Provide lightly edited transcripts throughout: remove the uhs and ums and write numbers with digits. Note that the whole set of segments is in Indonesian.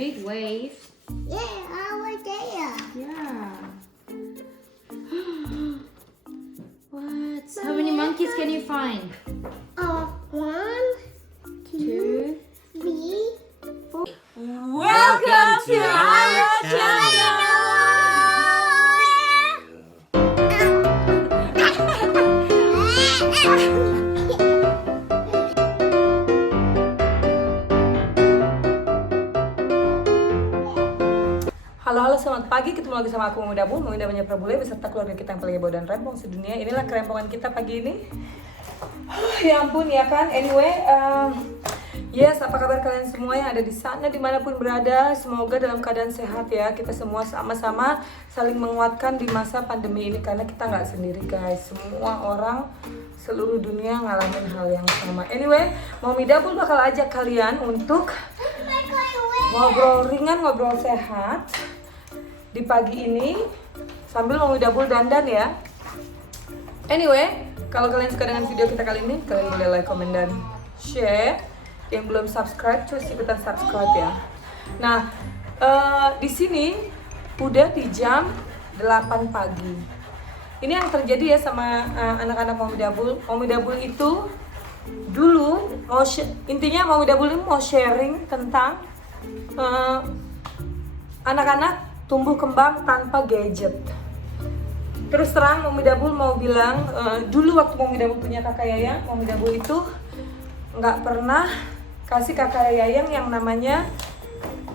big wave. Yeah, over there. Yeah. What? How many monkeys can you find? 1, 2, 2. 3, 4. Welcome to our channel. Halo, selamat pagi. Ketemu lagi sama aku, Mami Dabul, Mami Dabulnya Prabule, beserta keluarga kita yang paling heboh dan rempong sedunia. Inilah kerempongan kita pagi ini. Ya ampun ya kan. Anyway, yes, apa kabar kalian semua yang ada di sana dimanapun berada? Semoga dalam keadaan sehat ya. Kita semua sama-sama saling menguatkan di masa pandemi ini karena kita nggak sendiri guys. Semua orang seluruh dunia ngalamin hal yang sama. Anyway, Mami Dabul bakal ajak kalian untuk ngobrol ringan, ngobrol sehat di pagi ini sambil Mami Dabul dandan ya. Anyway, kalau kalian suka dengan video kita kali ini, kalian boleh like, comment, dan share. Yang belum subscribe, terus ikutan subscribe ya. Nah, di sini udah di jam 8 pagi. Ini yang terjadi ya sama anak-anak Mami Dabul. Mami Dabul itu dulu intinya Mami Dabul ini mau sharing tentang anak-anak tumbuh kembang tanpa gadget. Terus terang Mami Dabul mau bilang, dulu waktu Mami Dabul punya kakak Yayang, Mami Dabul itu nggak pernah kasih kakak Yayang yang namanya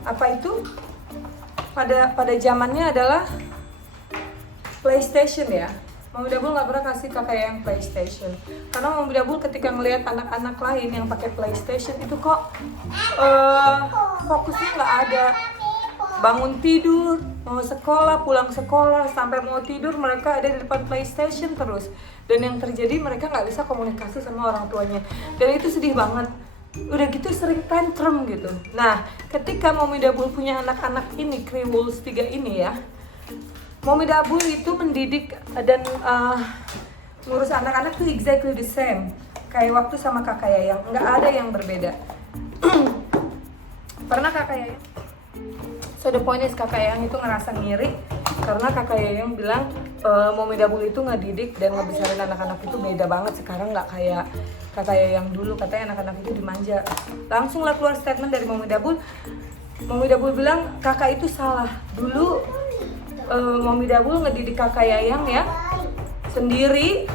apa itu pada zamannya adalah PlayStation ya. Mami Dabul nggak pernah kasih kakak Yayang PlayStation karena Mami Dabul ketika melihat anak-anak lain yang pakai PlayStation itu kok fokusnya nggak ada. Bangun tidur, mau sekolah, pulang sekolah, sampai mau tidur mereka ada di depan PlayStation terus. Dan yang terjadi mereka nggak bisa komunikasi sama orang tuanya. Dan itu sedih banget. Udah gitu sering tantrum gitu. Nah, ketika Mami Dabul punya anak-anak ini, Kriwuls 3 ini ya, Mami Dabul itu mendidik dan ngurus anak-anak tuh exactly the same. Kayak waktu sama kakak Yayang, nggak ada yang berbeda. Pernah kakak Yayang? So the point is kakak Yayang itu ngerasa ngiri karena kakak Yayang bilang Mami Dabul itu ngedidik dan ngebesarin anak-anak itu beda banget. Sekarang nggak kayak kakak Yayang dulu, katanya anak-anak itu dimanja. Langsung lah keluar statement dari Mami Dabul. Mami Dabul bilang kakak itu salah. Dulu Mami Dabul ngedidik kakak Yayang ya sendiri.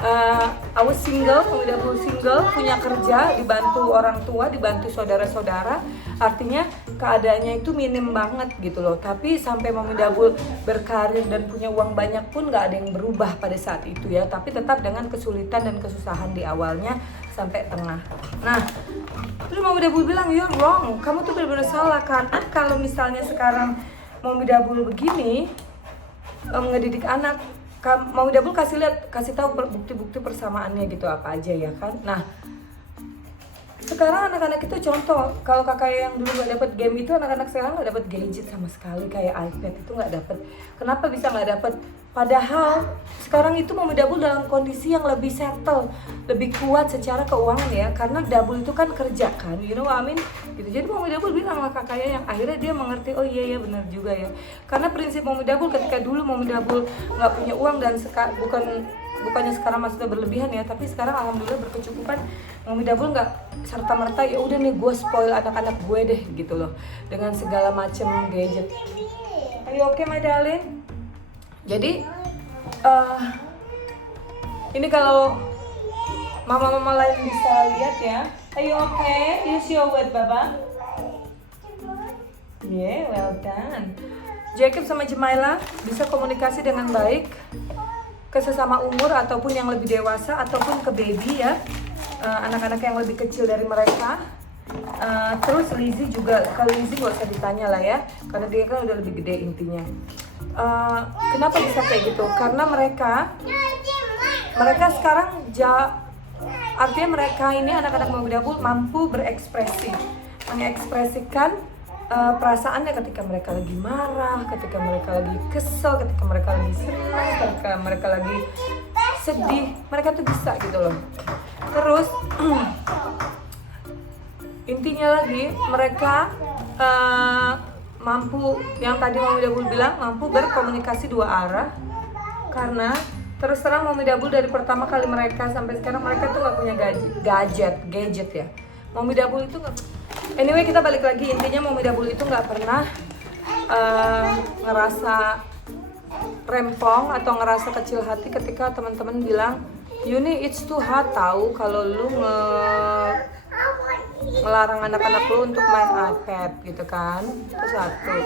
I was single, Mami Dabul single, punya kerja, dibantu orang tua, dibantu saudara-saudara. Artinya keadaannya itu minim banget gitu loh. Tapi sampai Mami Dabul berkarir dan punya uang banyak pun gak ada yang berubah pada saat itu ya. Tapi tetap dengan kesulitan dan kesusahan di awalnya sampai tengah. Nah, terus Mami Dabul bilang, you're wrong, kamu tuh benar-benar salah. Karena kalau misalnya sekarang Mami Dabul begini, ngedidik anak, Mami Dabul kasih tahu bukti-bukti persamaannya gitu apa aja ya kan. Nah, sekarang anak-anak itu contoh, kalau kakak yang dulu nggak dapat game itu, anak-anak sekarang nggak dapat gadget sama sekali, kayak iPad itu nggak dapat. Kenapa bisa nggak dapat? Padahal sekarang itu Mami Dabul dalam kondisi yang lebih settle, lebih kuat secara keuangan ya, karena Dabul itu kan kerja kan, you know what I mean? Gitu. Jadi Mami Dabul bilang sama kakaknya yang akhirnya dia mengerti, oh iya benar juga ya. Karena prinsip Mami Dabul ketika dulu Mami Dabul nggak punya uang dan bukannya sekarang maksudnya berlebihan ya, tapi sekarang alhamdulillah berkecukupan. Mami Dabul nggak serta merta ya udah nih gue spoil anak-anak gue deh gitu loh dengan segala macam gadget. Are you okay my darling? Jadi ini kalau mama-mama lain bisa lihat ya. Are you okay? Use your word, Baba. Yeah, well done. Jacob sama Jemaila bisa komunikasi dengan baik ke sesama umur ataupun yang lebih dewasa ataupun ke baby ya, anak-anak yang lebih kecil dari mereka. Terus Lizzie juga, kalau Lizzie gak usah ditanya lah ya, karena dia kan udah lebih gede intinya. Kenapa bisa kayak gitu? Karena mereka sekarang artinya mereka ini anak-anak Mami Dabul mampu berekspresi, mengekspresikan perasaannya ketika mereka lagi marah, ketika mereka lagi kesel, ketika mereka lagi senang, ketika mereka lagi sedih, mereka tuh bisa gitu loh. Terus intinya lagi mereka mampu, yang tadi Mami Dabul bilang, mampu berkomunikasi dua arah. Karena terus terang Mami Dabul dari pertama kali mereka sampai sekarang mereka tuh nggak punya gadget ya. Mami Dabul itu nggak. Anyway, kita balik lagi, intinya Mami Dabul itu nggak pernah ngerasa rempong atau ngerasa kecil hati ketika teman-teman bilang, Yuni it's too hard tahu kalau lu ngelarang anak-anak lu untuk main iPad gitu kan. Itu satu.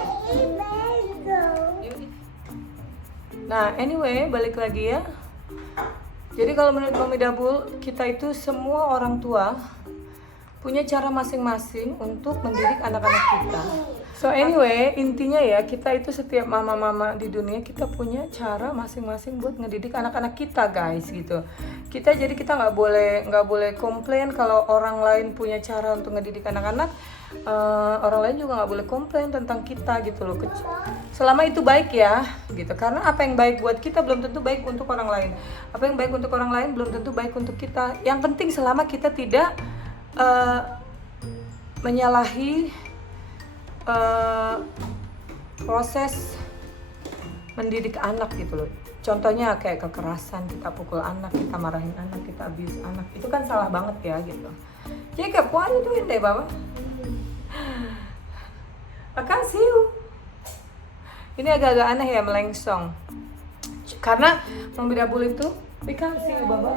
Nah anyway, balik lagi ya. Jadi kalau menurut Mami Dabul, kita itu semua orang tua punya cara masing-masing untuk mendidik anak-anak kita. So anyway, intinya ya, kita itu setiap mama-mama di dunia kita punya cara masing-masing buat ngedidik anak-anak kita, guys, gitu. Kita nggak boleh komplain kalau orang lain punya cara untuk ngedidik anak-anak. Orang lain juga nggak boleh komplain tentang kita gitu loh. Selama itu baik ya, gitu. Karena apa yang baik buat kita belum tentu baik untuk orang lain. Apa yang baik untuk orang lain belum tentu baik untuk kita. Yang penting selama kita tidak menyalahi proses mendidik anak gitu loh. Contohnya kayak kekerasan, kita pukul anak, kita marahin anak, kita abuse anak, itu kan salah banget ya gitu. Jacob, what are you doing there, Baba? Makasih. Ini agak-agak aneh ya, melengsong. Karena Mami Dabul itu, we can't see you, Baba.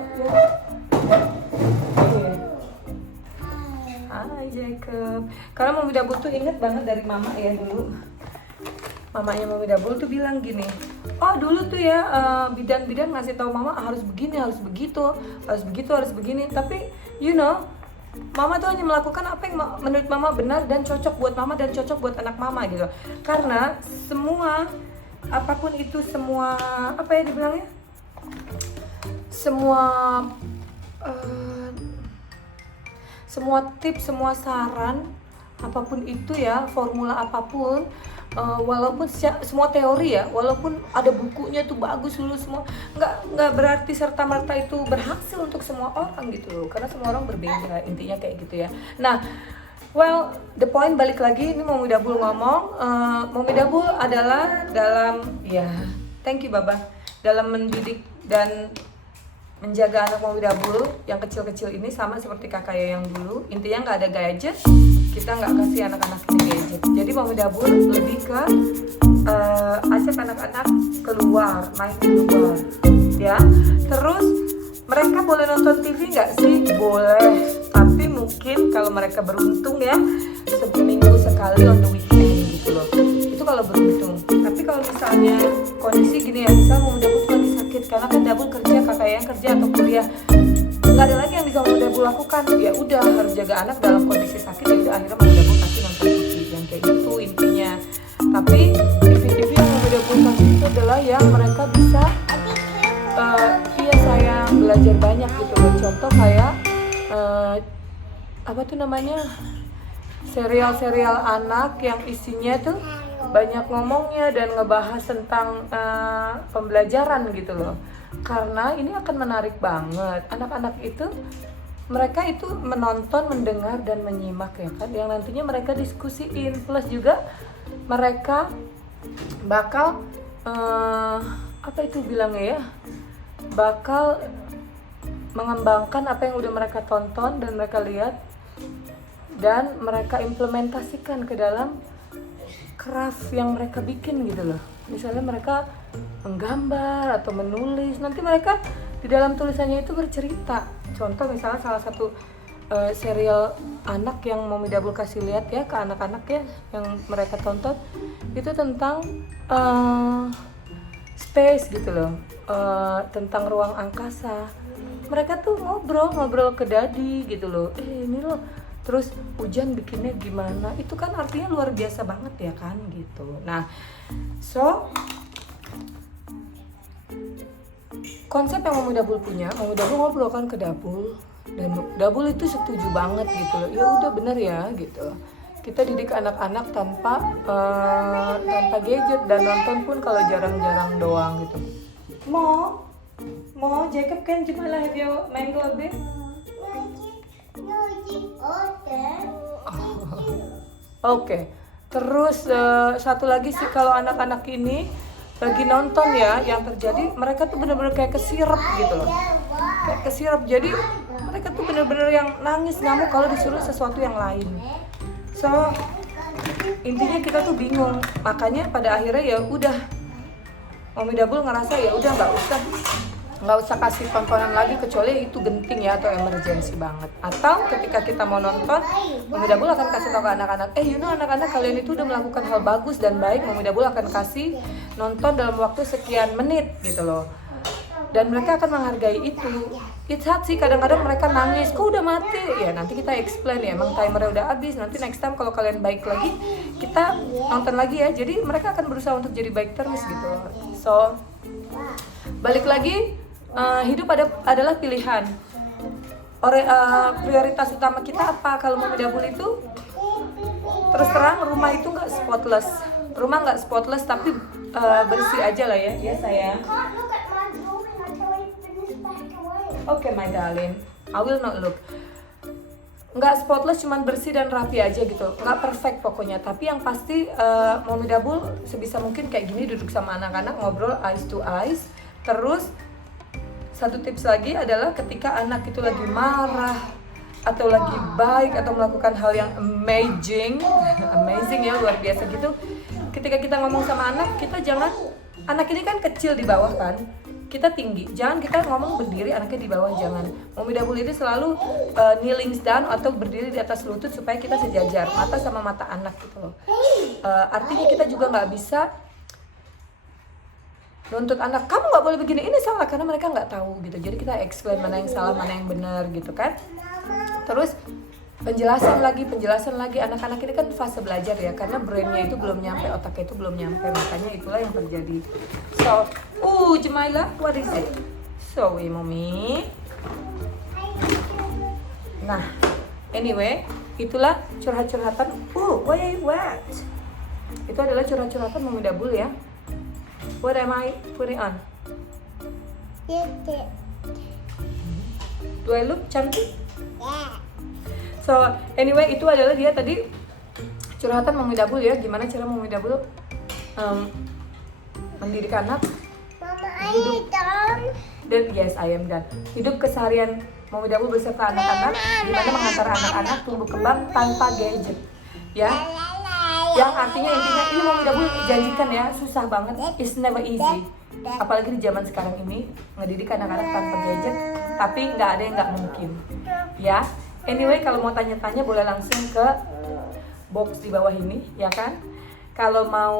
Hai Jacob. Karena Mami Dabul tuh inget banget dari mama ya dulu. Mamanya Mami Dabul tuh bilang gini, oh dulu tuh ya bidan-bidan ngasih tahu mama harus begini, harus begitu, harus begitu, harus begini. Tapi you know, mama tuh hanya melakukan apa yang menurut mama benar dan cocok buat mama dan cocok buat anak mama gitu. Karena semua, apapun itu, semua apa ya dibilangnya, semua tips, semua saran, apapun itu ya, formula apapun, walaupun semua teori ya, walaupun ada bukunya tuh bagus dulu semua, nggak berarti serta-merta itu berhasil untuk semua orang gitu loh, karena semua orang berbeda, intinya kayak gitu ya. Nah, well, the point balik lagi, ini Mami Dabul ngomong, Mami Dabul adalah dalam, ya, thank you Baba, dalam mendidik dan menjaga anak Mami Dabul yang kecil-kecil ini sama seperti kakak yang dulu. Intinya nggak ada gadget, kita nggak kasih anak-anak ini gadget. Jadi Mami Dabul lebih ke ajak anak-anak keluar, main di luar, ya. Terus mereka boleh nonton TV nggak sih? Boleh, tapi mungkin kalau mereka beruntung ya, seminggu sekali on the weekend gitu loh. Itu kalau beruntung. Tapi kalau misalnya kondisi gini ya, misal Mami Dabul lagi sakit, karena kan Dabul kerja, kakak yang kerja atau kuliah, nggak ada lagi yang bisa Mami Dabul lakukan. Ya udah, harus jaga anak dalam kondisi sakit, ya udah akhirnya Mami Dabul kasih nonton TV yang kayak gitu intinya. Tapi TV yang Mami Dabul kasih itu adalah yang mereka bisa iya sayang, belajar banyak gitu loh. Contoh kayak apa tuh namanya, serial anak yang isinya tuh banyak ngomongnya dan ngebahas tentang pembelajaran gitu loh. Karena ini akan menarik banget anak-anak itu, mereka itu menonton, mendengar dan menyimak ya kan, yang nantinya mereka diskusiin, plus juga mereka bakal apa itu bilangnya ya, bakal mengembangkan apa yang udah mereka tonton dan mereka lihat dan mereka implementasikan ke dalam craft yang mereka bikin gitu loh. Misalnya mereka menggambar atau menulis, nanti mereka di dalam tulisannya itu bercerita. Contoh misalnya salah satu serial anak yang Mami Dabul kasih lihat ya ke anak-anak ya, yang mereka tonton itu tentang space gitu loh, tentang ruang angkasa. Mereka tuh ngobrol ke Dadi gitu loh, ini loh, terus hujan bikinnya gimana, itu kan artinya luar biasa banget ya kan gitu. Nah, so konsep yang Mami Dabul punya, Mami Dabul ngobrol kan ke Dabul, dan Dabul itu setuju banget gitu loh. Ya udah bener ya gitu, kita didik anak-anak tanpa gadget, dan nonton pun kalau jarang-jarang doang gitu. Mo, Jacob, can Jamala have your mango a bit? Okay. Terus satu lagi sih, kalau anak-anak ini lagi nonton ya, yang terjadi mereka tuh bener-bener kayak kesirep gitu loh, kayak kesirep. Jadi mereka tuh bener-bener yang nangis ngamuk kalau disuruh sesuatu yang lain. So intinya kita tuh bingung, makanya pada akhirnya ya udah, Mommy Double ngerasa ya udah nggak usah kasih tontonan lagi kecuali itu genting ya atau emergency banget. Atau ketika kita mau nonton, Mommy Double akan kasih tahu ke anak-anak, anak-anak kalian itu udah melakukan hal bagus dan baik, Mommy Double akan kasih nonton dalam waktu sekian menit gitu loh. Dan mereka akan menghargai itu. It's hard sih, kadang-kadang mereka nangis, kok udah mati? Ya nanti kita explain ya, emang timernya udah habis, nanti next time kalau kalian baik lagi, kita nonton lagi ya. Jadi mereka akan berusaha untuk jadi baik terus gitu loh. So, balik lagi, hidup adalah pilihan. Prioritas utama kita apa? Kalau Mommy Double itu, terus terang rumah itu nggak spotless. Rumah nggak spotless tapi bersih aja lah ya, ya sayang. Oke, my darling, I will not look. Nggak spotless, cuman bersih dan rapi aja gitu. Nggak perfect pokoknya. Tapi yang pasti Mommy Double sebisa mungkin kayak gini, duduk sama anak-anak, ngobrol eyes to eyes. Terus satu tips lagi adalah ketika anak itu lagi marah atau lagi baik atau melakukan hal yang amazing ya, luar biasa gitu. Ketika kita ngomong sama anak, kita jangan, anak ini kan kecil di bawah kan, kita tinggi, jangan kita ngomong berdiri, anaknya di bawah, jangan. Mommy Double itu selalu kneeling down atau berdiri di atas lutut supaya kita sejajar, mata sama mata anak gitu loh. Artinya kita juga nggak bisa nuntut anak, kamu nggak boleh begini, ini salah, karena mereka nggak tahu gitu. Jadi kita explain mana yang salah, mana yang benar gitu kan. Terus penjelasan lagi, anak-anak ini kan fase belajar ya, karena brainnya itu belum nyampe, otaknya itu belum nyampe, makanya itulah yang terjadi. So, Jemaila, what is it? So, Mommy. Nah, anyway, itulah curhat-curhatan. Why are you wet? Itu adalah curhat-curhatan Mommy Double ya. What am I putting on? Do I look cantik? So anyway, itu adalah dia tadi curhatan Mommy Double ya. Gimana cara Mommy Double mendidik anak. Mama, are you done? Dan yes, I am done. Hidup keseharian Mommy Double beserta anak-anak, gimana mengantar anak-anak tumbuh kembang tanpa gadget. Ya. Yang artinya intinya ini Mommy Double janjikan ya, susah banget, it's never easy. Apalagi di zaman sekarang ini ngedidik anak-anak tanpa gadget, tapi nggak ada yang nggak mungkin. Ya, anyway kalau mau tanya-tanya boleh langsung ke box di bawah ini, ya kan? Kalau mau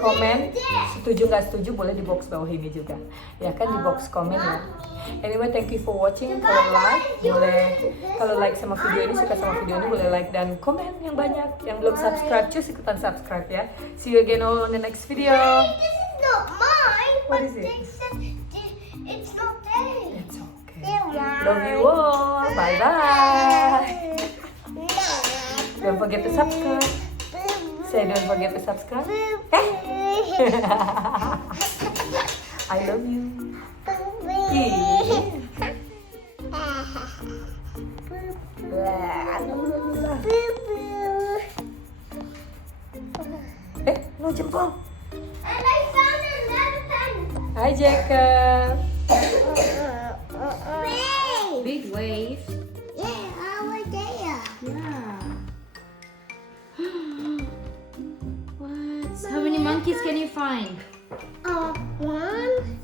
komen setuju nggak setuju boleh di box bawah ini juga, ya kan, di box komen ya. Anyway, thank you for watching. Kalau like sama video ini, suka sama video ini, boleh like dan komen yang banyak. Yang belum subscribe, cus ikutan subscribe ya. See you again on the next video. This is not mine. What is it? It's not there. It's okay. Yeah, Love you all. Bye bye. Don't forget to subscribe. Say don't forget to subscribe. I love you. No jempol. And I found another pen. Hi Jacob. Big wave. Yeah, over there. Yeah. What? How many monkeys can you find? 1,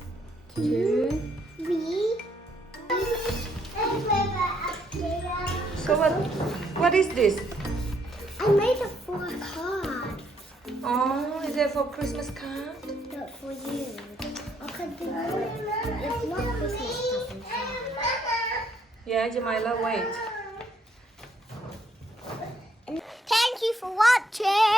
2. 3. So what is this? I made a 4 card. Oh, is that for Christmas card? Not for you. Okay, it's not Christmas stuff. Yeah, Jemaila, wait. Thank you for watching.